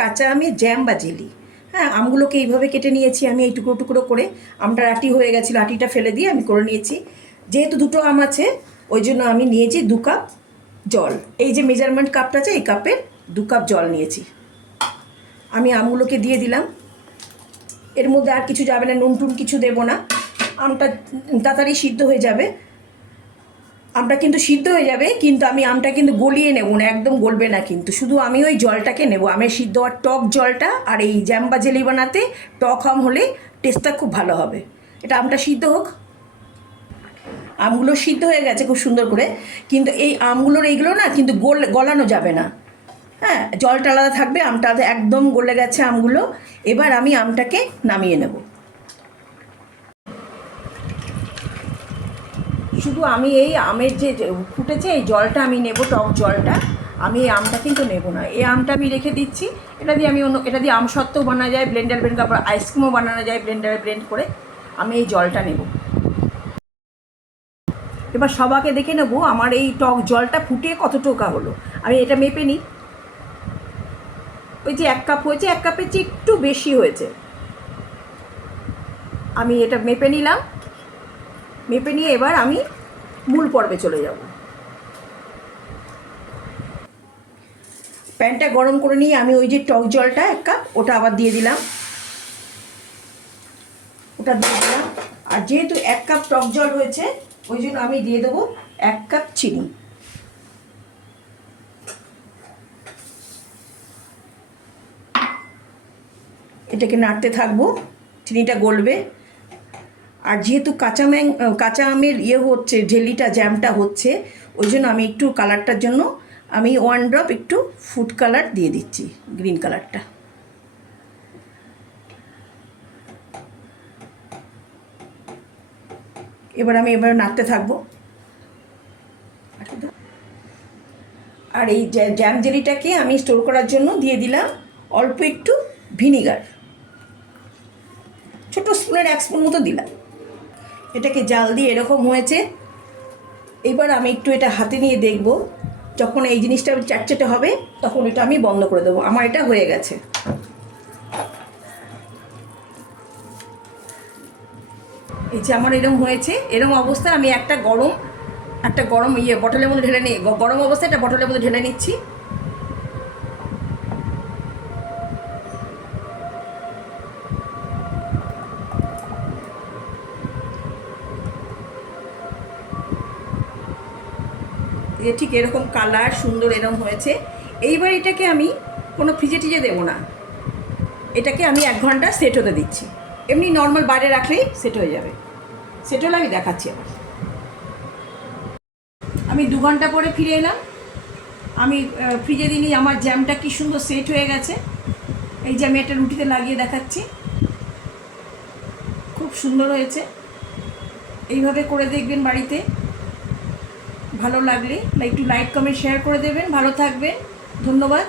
কাঁচা আমের জ্যাম বা জেলি। হ্যাঁ, আমগুলোকে এইভাবে কেটে নিয়েছি আমি, এই টুকরো টুকরো করে। আমটা আটি হয়ে গেছিলো, আটিটা ফেলে দিয়ে আমি করে নিয়েছি। যেহেতু দুটো আম আছে ওই জন্য আমি নিয়েছি 2 কাপ জল। এই যে মেজারমেন্ট কাপটা আছে, এই কাপের 2 কাপ জল নিয়েছি। আমি আমগুলোকে দিয়ে দিলাম। এর মধ্যে আর কিছু যাবে না, নুন টুন কিছু দেবো না। আমটা তাড়াতাড়ি সিদ্ধ হয়ে যাবে। আমটা কিন্তু সিদ্ধ হয়ে যাবে, কিন্তু আমি আমটা কিন্তু গলিয়ে নেব না, একদম গলবে না কিন্তু, শুধু আমি ওই জলটাকে নেব, আমের সিদ্ধ আর টক জলটা। আর এই জ্যাম বা জেলি বানাতে টক আম হলে টেস্টটা খুব ভালো হবে। এটা আমটা সিদ্ধ হোক। আমগুলো সিদ্ধ হয়ে গেছে খুব সুন্দর করে, কিন্তু এই আমগুলোর এইগুলো না কিন্তু গলানো যাবে না। হ্যাঁ, জলটা আলাদা থাকবে, আমটা একদম গলে গেছে আমগুলো। এবার আমি আমটাকে নামিয়ে নেব। শুধু আমি এই আমের যে ফুটেছে এই জলটা আমি নেব, টক জলটা। আমি এই আমটা কিন্তু নেব না, এই আমটা আমি রেখে দিচ্ছি। এটা দিয়ে আমি এটা দিয়ে আমসত্ত্বও বানানো যায়, ব্লেন্ডার তারপর আইসক্রিমও বানানো যায় ব্লেন্ডারে ব্লেন্ড করে। আমি এই জলটা নেব। এবার সবাইকে দেখে নেব আমার এই টক জলটা ফুটে কতটুকু হলো। আমি এটা মেপে নিই। ওই যে 1 কাপ হয়েছে, 1 কাপের চেয়ে একটু বেশি হয়েছে। আমি এটা মেপে নিলাম। মেপে নিয়ে এবার আমি মূল পর্বে চলে যাব। প্যানটা গরম করে নিয়ে আমি ওই যে টক জলটা 1 কাপ ওটা আবার দিয়ে দিলাম। ওটা দিয়ে দিলাম। আর যেহেতু 1 কাপ টক জল হয়েছে ওই জন্য আমি দিয়ে দেবো 1 কাপ চিনি। এটাকে নাড়তে থাকবো, চিনিটা গলবে। আর যেহেতু কাঁচা আমের হচ্ছে, জেলিটা জ্যামটা হচ্ছে, ওই জন্য আমি একটু কালারটার জন্য আমি 1 ড্রপ একটু ফুড কালার দিয়ে দিচ্ছি, গ্রিন কালারটা। এবার নাড়তে থাকবো। আর এই জ্যাম জেলিটাকে আমি স্টোর করার জন্য দিয়ে দিলাম অল্প একটু ভিনিগার, ছোটো স্পুনের 1 স্পুন মতো দিলাম। এটাকে জাল দিয়ে এরকম হয়েছে। এবার আমি একটু এটা হাতে নিয়ে দেখব, যখন এই জিনিসটা চ্যাটচ্যাটে হবে তখন এটা আমি বন্ধ করে দেবো। আমার এটা হয়ে গেছে। এই যে আমার এরকম হয়েছে, এরকম অবস্থায় আমি একটা গরম বটলের মধ্যে ঢেলে নিয়ে, গরম অবস্থায় একটা বটলের মধ্যে ঢেলে নিচ্ছি। ঠিক এরকম কালার সুন্দর এরকম হয়েছে। এইবার এটাকে আমি কোনো ফ্রিজে টিজে দেবো না, এটাকে আমি 1 ঘন্টা সেট হতে দিচ্ছি। এমনি নর্মাল বাইরে রাখলেই সেট হয়ে যাবে। সেট হলে আমি দেখাচ্ছি আবার। আমি 2 ঘন্টা পরে ফিরে এলাম। আমি ফ্রিজে দিনই আমার জ্যামটা কি সুন্দর সেট হয়ে গেছে। এই যে আমি একটা রুটিতে লাগিয়ে দেখাচ্ছি, খুব সুন্দর হয়েছে। এইভাবে করে দেখবেন বাড়িতে। ভালো লাগলে একটু লাইক কমেন্ট শেয়ার করে দেবেন। ভালো থাকবেন, ধন্যবাদ।